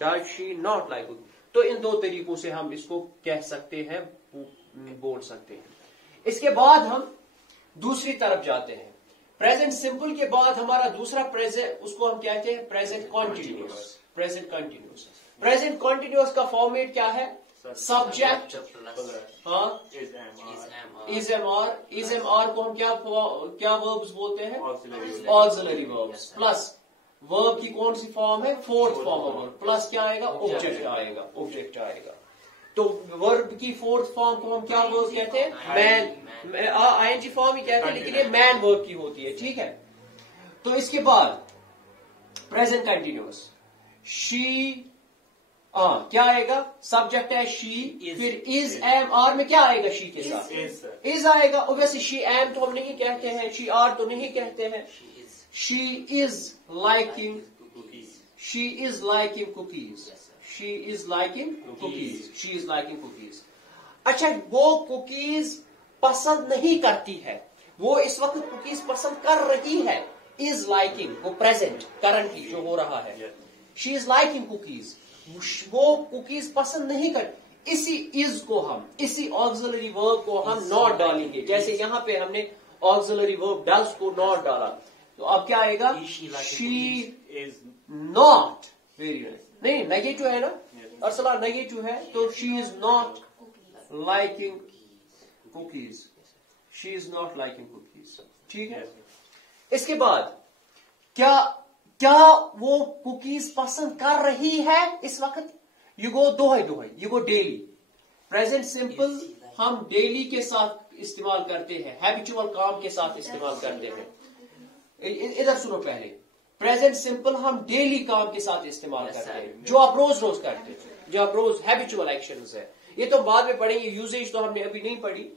Does she not like cooking? تو ان دو طریقوں سے ہم اس کو کہہ سکتے ہیں, بول سکتے ہیں. اس کے بعد ہم دوسری طرف جاتے ہیں. پریزنٹ سمپل کے بعد ہمارا دوسرا پریزنٹ, اس کو ہم کہتے ہیں present continuous. Present continuous. Present continuous کا فارمیٹ کیا ہے؟ سبجیکٹ ہاں از ایم آر. از ایم آر کو ہم کیا وربز بولتے ہیں؟ آکسیلری وربز. پلس ورب کی کون سی فارم ہے؟ Fourth form of verb. Plus کیا آئے گا؟ آبجیکٹ آئے گا. آبجیکٹ آئے گا. تو ورب کی فورتھ فارم کو ہم کیا ورب کہتے ہیں؟ مین. آئی این جی فارم ہی کہتے ہیں لیکن یہ مین ورب کی ہوتی ہے. ٹھیک ہے. تو اس کے بعد پریزنٹ کنٹینیوس. شی کیا آئے گا؟ سبجیکٹ ہے شی. پھر از ایم آر میں کیا آئے گا؟ شی کے ساتھ از آئے گا. اوبیسلی شی ایم تو ہم نہیں کہتے ہیں, شی آر تو نہیں کہتے ہیں. She is liking cookies. She is liking cookies. She is liking cookies. She is liking cookies. اچھا وہ کوکیز پسند نہیں کرتی ہے, وہ اس وقت کوکیز پسند کر رہی ہے. is liking وہ present currently جو ہو رہا ہے. She is liking cookies. وہ کوکیز پسند نہیں کرتی. اسی is کو ہم, اسی auxiliary verb کو ہم not ڈالیں گے. جیسے یہاں پہ ہم نے auxiliary verb does کو not ڈالا, تو اب کیا آئے گا؟ She is not. Very nice. نہیں نیگیٹو ہے نا ارسلہ, نیگیٹو ہے. تو she is not liking cookies. She is not liking cookies. ٹھیک ہے. اس کے بعد کیا وہ کوکیز پسند کر رہی ہے اس وقت؟ یو گو دوہے, you go daily. Present simple ہم ڈیلی کے ساتھ استعمال کرتے ہیں, ہیبیچول کام کے ساتھ استعمال کرتے ہیں. ادھر سنو پہلے. پریزنٹ سمپل ہم ڈیلی کام کے ساتھ استعمال کرتے ہیں, جو آپ روز روز کرتے ہیں, جو آپ روز ہیبیچول ایکشنز ہے. یہ تو بعد میں پڑھیں گے, یوزیج تو ہم نے ابھی نہیں پڑھی.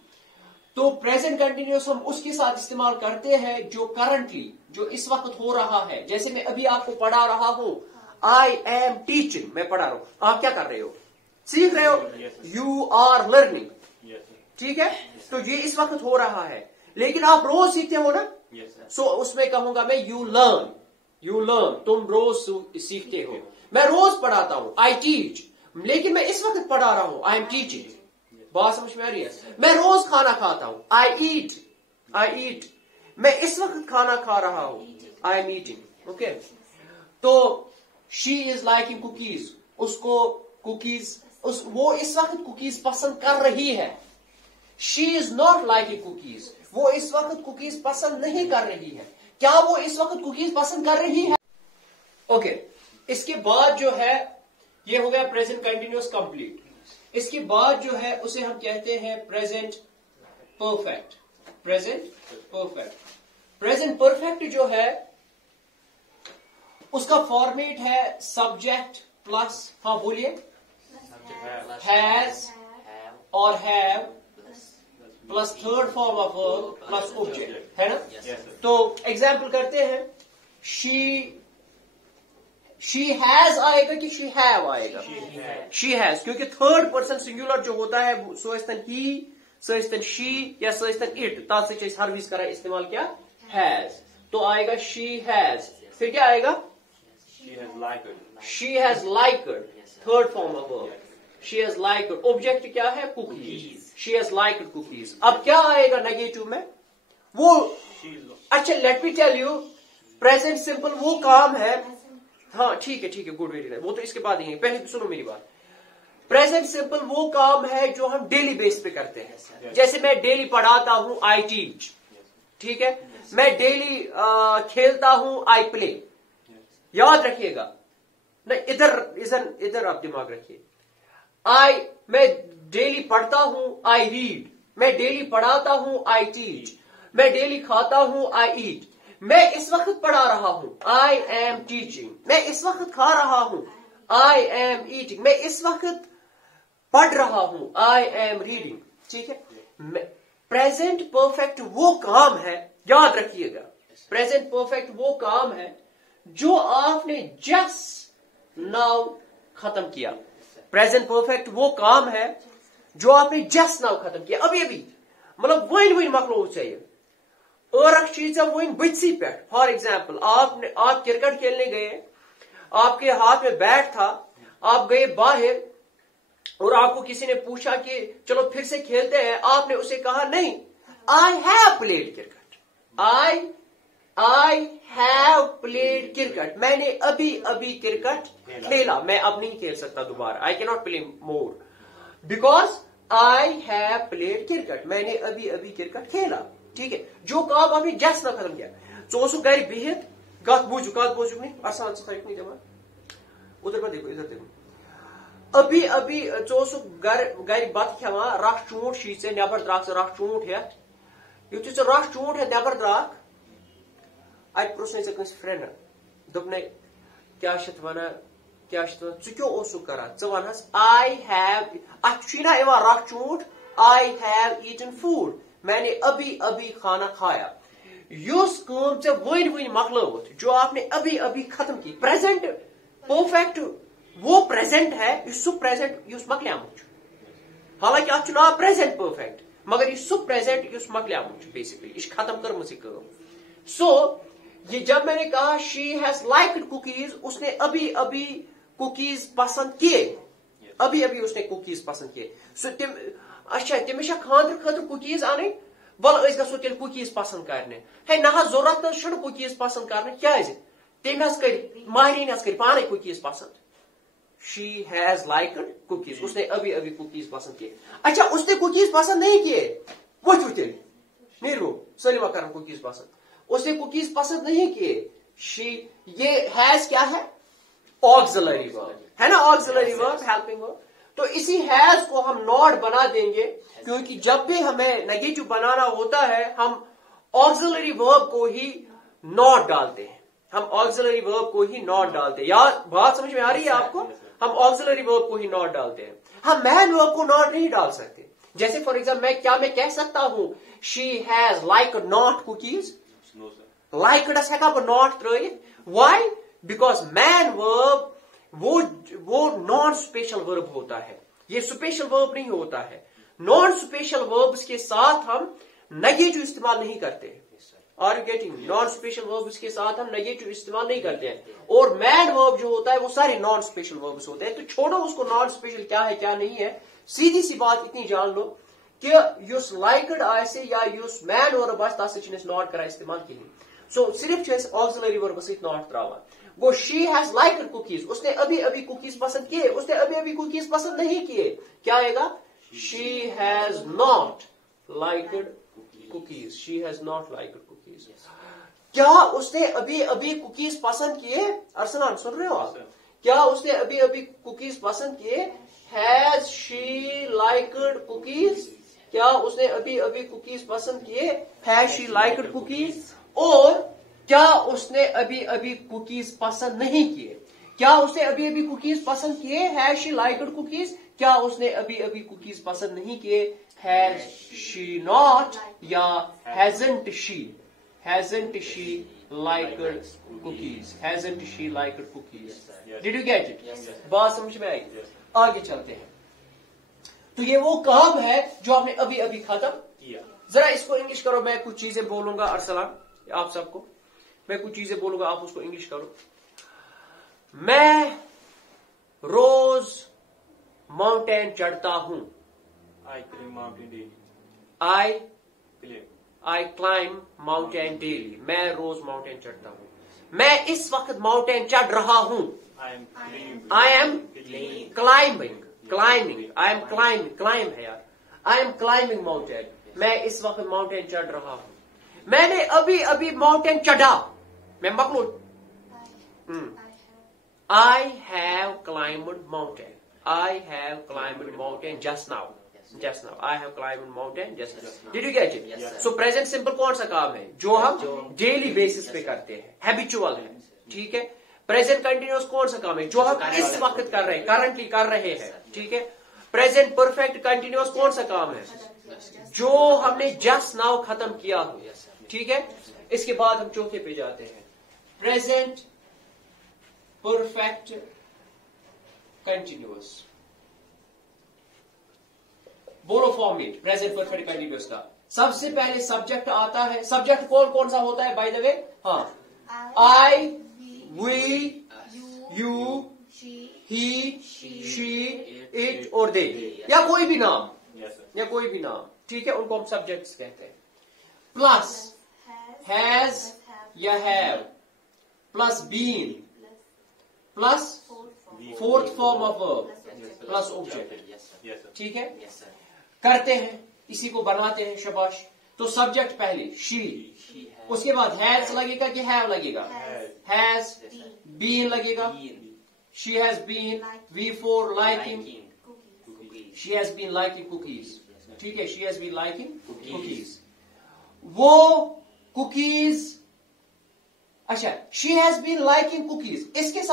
تو پریزنٹ کنٹینیوس ہم اس کے ساتھ استعمال کرتے ہیں جو کرنٹلی, جو اس وقت ہو رہا ہے. جیسے میں ابھی آپ کو پڑھا رہا ہوں, آئی ایم ٹیچنگ, میں پڑھا رہا ہوں. آپ کیا کر رہے ہو؟ سیکھ رہے ہو. You are learning. ٹھیک ہے. تو یہ اس وقت ہو رہا ہے, لیکن آپ روز سیکھتے ہو نا. سو اس میں کہوں گا میں یو لرن. یو لرن, تم روز سیکھتے ہو. میں روز پڑھاتا ہوں, آئی ٹیچ, لیکن میں اس وقت پڑھا رہا ہوں, آئی ایم ٹیچنگ. بات سمجھ میں آ رہی ہے؟ میں روز کھانا کھاتا ہوں, آئی ایٹ. آئی ایٹ, میں اس وقت کھانا کھا رہا ہوں, آئی ایم ایٹنگ. اوکے. تو شی از لائکنگ کوکیز, اس کو کوکیز, وہ اس وقت کوکیز پسند کر رہی ہے. شی از ناٹ لائکنگ کوکیز, وہ اس وقت کوکیز پسند نہیں کر رہی ہے. کیا وہ اس وقت کوکیز پسند کر رہی ہے؟ اوکے. اس کے بعد جو ہے یہ ہو گیا پریزنٹ کنٹینیوس کمپلیٹ. اس کے بعد جو ہے اسے ہم کہتے ہیں present perfect. Present perfect. Present perfect جو ہے اس کا فارمیٹ ہے سبجیکٹ پلس, ہاں بولیے, ہیز اور have plus third form of verb plus object, ہے نا. تو ایگزامپل کرتے ہیں. شی ہیز آئے گا کہ شی ہیو آئے گا؟ شی ہیز, کیونکہ تھرڈ پرسن سنگولر جو ہوتا ہے سوستن ہی, سوستن شی یا سوستن اٹ, تب سے ہر ویز کرا استعمال کیا ہیز. تو آئے گا شی ہیز. پھر کیا آئے گا؟ She has liked, third form of verb. She has liked. Object کیا ہے؟ cookies. She has liked cookies. اب کیا آئے گا نیگیٹو میں؟ وہ اچھا let me tell you, present simple وہ کام ہے, ہاں ٹھیک ہے ٹھیک ہے, گڈ, ویری نائس. وہ تو اس کے بعد ہی, پہلے سنو میری بات. پریزنٹ سمپل وہ کام ہے جو ہم ڈیلی بیس پہ کرتے ہیں. جیسے میں ڈیلی پڑھاتا ہوں, آئی ٹیچ. ٹھیک ہے. میں ڈیلی کھیلتا ہوں, آئی پلے. یاد رکھیے گا, ادھر آپ دماغ رکھیے. میں ڈیلی پڑھتا ہوں, آئی ریڈ. میں ڈیلی پڑھاتا ہوں, آئی ٹیچ. میں ڈیلی کھاتا ہوں, آئی ایٹ. میں اس وقت پڑھا رہا ہوں, آئی ایم ٹیچنگ. میں اس وقت کھا رہا ہوں, آئی ایم ایٹنگ. میں اس وقت پڑھ رہا ہوں, آئی ایم ریڈنگ. ٹھیک ہے. پریزنٹ پرفیکٹ وہ کام ہے, یاد رکھیے گا, پریزنٹ پرفیکٹ وہ کام ہے جو آپ نے جسٹ ناؤ ختم کیا. پریزنٹ پرفیکٹ وہ کام ہے جو آپ نے جسٹ ناؤ ختم کیا, ابھی مطلب ون مکلو چاہیے. ارک چیز ون بچی پہ. فار ایگزامپل آپ کرکٹ کھیلنے گئے, آپ کے ہاتھ میں بیٹ تھا, آپ گئے باہر اور آپ کو کسی نے پوچھا کہ چلو پھر سے کھیلتے ہیں, آپ نے اسے کہا نہیں, I have played cricket, I have played cricket, میں نے ابھی کرکٹ کھیلا, میں اب نہیں کھیل سکتا دوبارہ, I can not play more because I have played cricket, میں نے ابھی کرکٹ کھیلا. ٹھیک ہے, جو کام آپ نے جس نہ ختم کیا, ثو گھر بہت کت بوجھو نہیں آسان سے نہیں دما ادھر پہ دیکھو, ادھر دیکھو, ابھی ثو گھر بت کھیوان رکھ چونٹ شی ے نبر درک ژٕ رکھ چونٹ ہیتھ, یتھُے ژٕ رکھ چونٹ ہیتھ نبر درک ات پرژھنے ژےٚ کٲنٛسہِ فرینڈن, دوٚپنے کیاہ چھِ ونان ژٕ کیٛاہ اوسُکھ کران, ژٕ ونہس آئی ہیو, اتھ چھُے نا یِوان رکھ چونٹ, آئی ہیو ایٹن فوڈ, میں نے ابھی کھانا کھایا. یُس کٲم ژےٚ ؤنۍ مکلٲوٕتھ, جو آپ نے ابھی ختم کی, پریزنٹ پرفیکٹ وہ پریزنٹ ہے, سُہ پریزنٹ یُس مکلیومُت چھُ, حالانکہ اتھ چھُ ناو پریزنٹ پرفیکٹ, مگر یہ سُہ پریزنٹ یُس مکلیومُت چھُ بیسکلی, یہ چھِ ختم کٔرمٕژ یہ کٲم. سو یہ جب میں نے کہا شی ہیز لائکڈ کوکیز, اس نے ابھی کوکیز پسند کیے, ابھی اس نے کوکیز پسند کیے. اچھا تمس خاندر خاطر کوکیز ان, ول اس گھو تیل کوکیز پسند کرنے, ہے نہ ضرورت نہ کوکیز پسند کرنے, کیازِ تم کر مہرین کر پانے کوکیز پسند. شی ہیز لائکڈ کوکیز, اس نے ابھی کوکیز پسند کیے. اچھا اس نے کوکیز پسند نہیں کیے, وچو تیل نیرو سلما کرن کوکیز پسند, اس نے کوکیز پسند نہیں کیے. یہ ہیز کیا ہے, آگزیلری ورب ہے نا, آگزیلری ورب ہیلپنگ ورب. تو اسی ہیز کو ہم ناٹ بنا دیں گے, کیونکہ جب بھی ہمیں نیگیٹو بنانا ہوتا ہے ہم آگزیلری ورب کو ہی ناٹ ڈالتے ہیں, ہم آگزیلری ورب کو ہی ناٹ ڈالتے ہیں. یا بات سمجھ میں آ رہی ہے آپ کو, ہم آگزیلری ورب کو ہی ناٹ ڈالتے ہیں, ہم مین ورب کو ناٹ نہیں ڈال سکتے. جیسے فار ایگزامپل میں کہہ سکتا ہوں she has liked not cookies, لائکڈس ہیکا بہ ناٹ ترٲیِتھ, وائی, بیکاز مین ورب وہ نان اسپیشل ورب ہوتا ہے, یہ اسپیشل ورب نہیں ہوتا ہے. نان اسپیشل وربس کے ساتھ ہم نیگیٹو استعمال نہیں کرتے ہیں. Are you getting, non special verbs کے ساتھ ہم نیگیٹو استعمال نہیں کرتے ہیں. اور مین ورب جو ہوتا ہے وہ سارے نان اسپیشل وربس ہوتے ہیں. تو چھوڑو اس کو نان اسپیشل کیا ہے کیا نہیں ہے, سیدھی سی بات اتنی جان لو کہ یس لائکڈ آسہِ یا یس مین ورب آسہِ تس سۭتۍ ناٹ کران استعمال کہین. سو صرف آگزیلری ورب سۭتۍ ناٹ تراوان. گو شی ہیز لائکڈ کوکیز, اس نے ابھی کوکیز پسند کیے, اس نے ابھی کوکیز پسند نہیں کیے, کیا آئے گا, she has not liked cookies, she has not liked cookies. کیا اس نے ابھی کوکیز پسند کیے, ارسلان سن رہے ہو آپ, کیا اس نے ابھی کوکیز پسند کیے, ہیز شی لائکڈ کوکیز, کیا اس نے ابھی کوکیز پسند کیے, ہیز شی لائکڈ کوکیز. اور کیا اس نے ابھی کوکیز پسند نہیں کیے, کیا اس نے ابھی کوکیز پسند کیے, ہیز شی لائکڈ کوکیز, کیا اس نے ابھی کوکیز پسند نہیں کیے, ہیز شی ناٹ یا hasn't she liked cookies, hasn't she liked cookies. Did you get it, بات سمجھ میں آئی. آگے چلتے ہیں. تو یہ وہ کام ہے جو آپ نے ابھی ختم کیا. ذرا اس کو انگلش کرو, میں کچھ چیزیں بولوں گا ارسلان آپ سب کو, میں کچھ چیزیں بولوں گا, آپ اس کو انگلش کرو. میں روز ماؤنٹین چڑھتا ہوں, I climb mountain daily. میں روز ماؤنٹین چڑھتا ہوں. میں اس وقت ماؤنٹین چڑھ رہا ہوں. I am climbing mountain. میں اس وقت ماؤنٹین چڑھ رہا ہوں. میں نے ابھی ماؤنٹین چڑھا, میں مکلو. I have climbed mountain. I have climbed mountain just now. I have climbed mountain just now. Did you get it? Yes, so present simple کون سا کام ہے جو ہم ڈیلی بیسس پہ کرتے ہیں, ہیبیچول ہے. ٹھیک ہے. پریزنٹ کنٹینیوس کون سا کام ہے جو ہم اس وقت کر رہے ہیں, کرنٹلی کر رہے ہیں. ٹھیک ہے. پریزنٹ پرفیکٹ کنٹینیوس کون سا کام ہے جو ہم نے جسٹ ناؤ ختم کیا ہو. ٹھیک ہے. اس کے بعد ہم چوتھے پہ جاتے ہیں, پریزنٹ پرفیکٹ کنٹینیوس. بولو فارمیٹ پریزنٹ پرفیکٹ کنٹینیوس کا. سب سے پہلے سبجیکٹ آتا ہے. سبجیکٹ کون سا ہوتا ہے بائی دا وے؟ ہاں, I, we, you, he, she, it اور they یا کوئی بھی نام یا کوئی بھی نام, ٹھیک ہے, ان کو ہم سبجیکٹس کہتے ہیں. پلس has یا have plus been plus fourth form of verb plus object, ٹھیک ہے. کرتے ہیں, اسی کو بناتے ہیں, شاباش. تو سبجیکٹ پہلے she, اس کے بعد has لگے گا کہ have لگے گا, has, been لگے گا, she has been, we for liking, she has been liking cookies, ٹھیک ہے, she has been liking cookies. وہ cookies, اچھا, she has been liking cookies, اس کے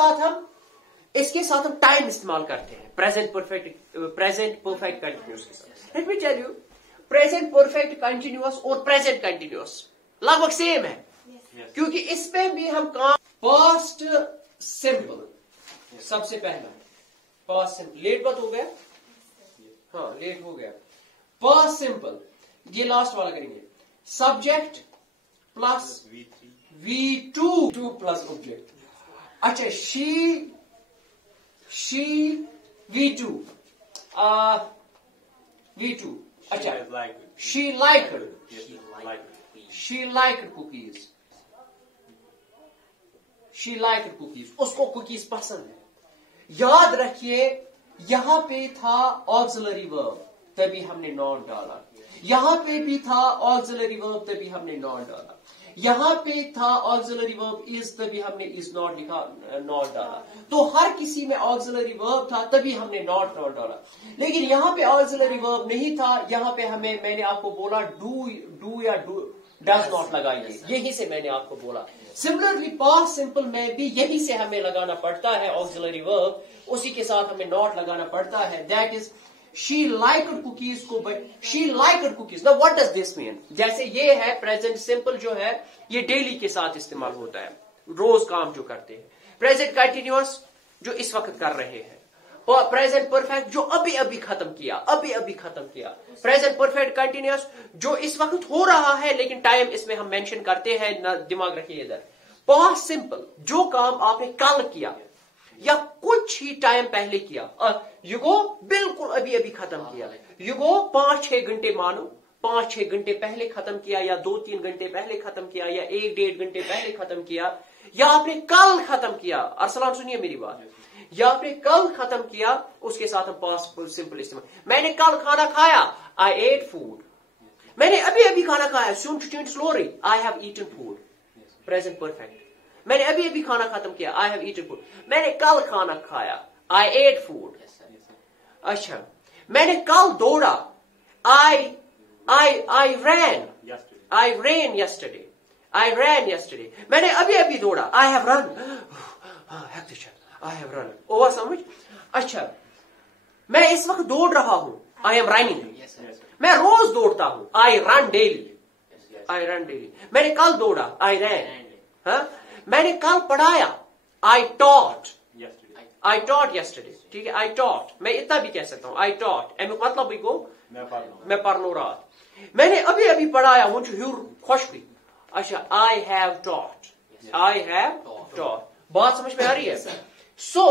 ساتھ ہم ٹائم استعمال کرتے ہیں present perfect continuous کے ساتھ. Let me tell you, present perfect continuous اور present continuous لگ بھگ سیم ہے, کیونکہ اس پہ بھی ہم کام. past simple سب سے پہلا past simple, لیٹ بات ہو گیا, ہاں لیٹ ہو گیا. past simple یہ لاسٹ والا کریں گے, subject plus V2 plus object. اچھا, she V2 اچھا, she liked cookies, اس کو کوکیز پسند ہے. یاد رکھیے یہاں پہ تھا auxiliary verb تبھی ہم نے not ڈالا, یہاں پہ بھی تھا auxiliary verb تبھی ہم نے not ڈالا, یہاں پہ تھا auxiliary verb is تبھی ہم نے is not لکھا, not ڈالا. تو ہر کسی میں auxiliary verb تھا تبھی ہم نے not ڈالا. لیکن یہاں پہ auxiliary verb نہیں تھا, یہاں پہ میں نے آپ کو بولا do یا does not لگائیے, یہی سے میں نے آپ کو بولا. سملرلی past simple میں بھی یہی سے ہمیں لگانا پڑتا ہے auxiliary verb, اسی کے ساتھ ہمیں not لگانا پڑتا ہے. That is she liked cookies کو, she liked cookies. Now what does this mean? جیسے یہ ہے present simple جو ہے یہ daily کے ساتھ استعمال ہوتا ہے, روز کام جو کرتے ہیں. present continuous جو اس وقت کر رہے ہیں, present perfect جو ابھی ختم کیا, present perfect continuous جو اس وقت ہو رہا ہے لیکن ٹائم اس میں ہم مینشن کرتے ہیں, دماغ رکھیے ادھر. past simple جو کام آپ نے کل کیا یا کچھ ہی ٹائم پہلے کیا, یو گو بالکل ابھی ختم کیا, یو گو 5-6 گھنٹے مانو 5-6 گھنٹے پہلے ختم کیا, یا 2-3 گھنٹے پہلے ختم کیا, یا 1-1.5 گھنٹے پہلے ختم کیا, یا آپ نے کل ختم کیا. ارسلان سنیے میری بات, یا آپ نے کل ختم کیا, اس کے ساتھ ہم پاسٹ سمپل استعمال. میں نے کل کھانا کھایا, I ate food. میں نے ابھی کھانا کھایا, soon to change slowly, I have eaten food. present perfect. میں نے ابھی کھانا ختم کیا, I have eaten food. میں نے کل کھانا کھایا, I ate food. اچھا, میں نے کل دوڑا, I ran yesterday. میں نے ابھی دوڑا, I have run. I have run. اوہ سمجھ. اچھا, میں اس وقت دوڑ رہا ہوں, I am running. میں روز دوڑتا ہوں, I run daily. میں نے کل دوڑا, I ran. میں نے کل پڑھایا, I taught yesterday. ٹھیک ہے, I taught. میں اتنا بھی کہہ سکتا ہوں, I taught. مطلب بھی کو میں پڑھنو رہا. میں نے ابھی پڑھایا, مجھے ہیور خوش ہوئی. اچھا, I have taught. بات سمجھ میں آ رہی ہے. So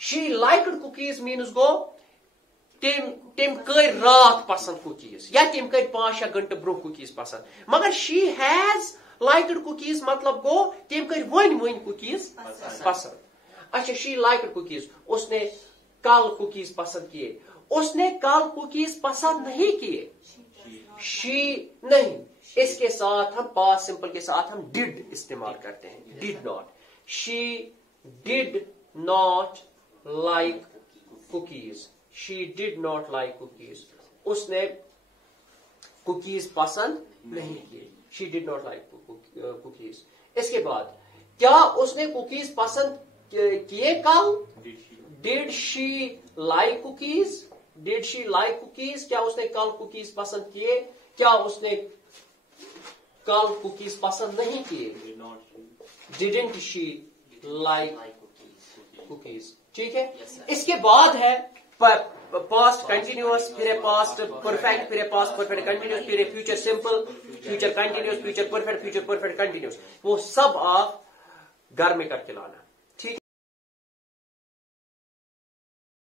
she liked cookies means go تم کر رات پسند cookies, یا تم کر 5-6 گھنٹے برو cookies پسند. مگر she has liked cookies مطلب گو تم کر ون cookies پسند. اچھا, she liked cookies, اس نے کل cookies پسند کیے. اس نے کل cookies پسند نہیں کیے, she نہیں. اس کے ساتھ ہم past simple کے ساتھ ہم did استعمال کرتے ہیں, did not. She did not like cookies. اس نے cookies پسند نہیں کیے. She did not like cookies. اس کے بعد کیا اس نے cookies پسند کیے کل? Did she like cookies? کیا اس نے کل cookies پسند کیے؟ کیا اس نے کل cookies پسند نہیں کیے؟ Didn't she like cookies? ٹھیک ہے. اس کے بعد ہے past continuous, پھر ہے past perfect, پھر ہے past perfect continuous, پھر ہے future simple, future continuous, future perfect continuous. وہ سب آپ گھر میں کر کے لانا.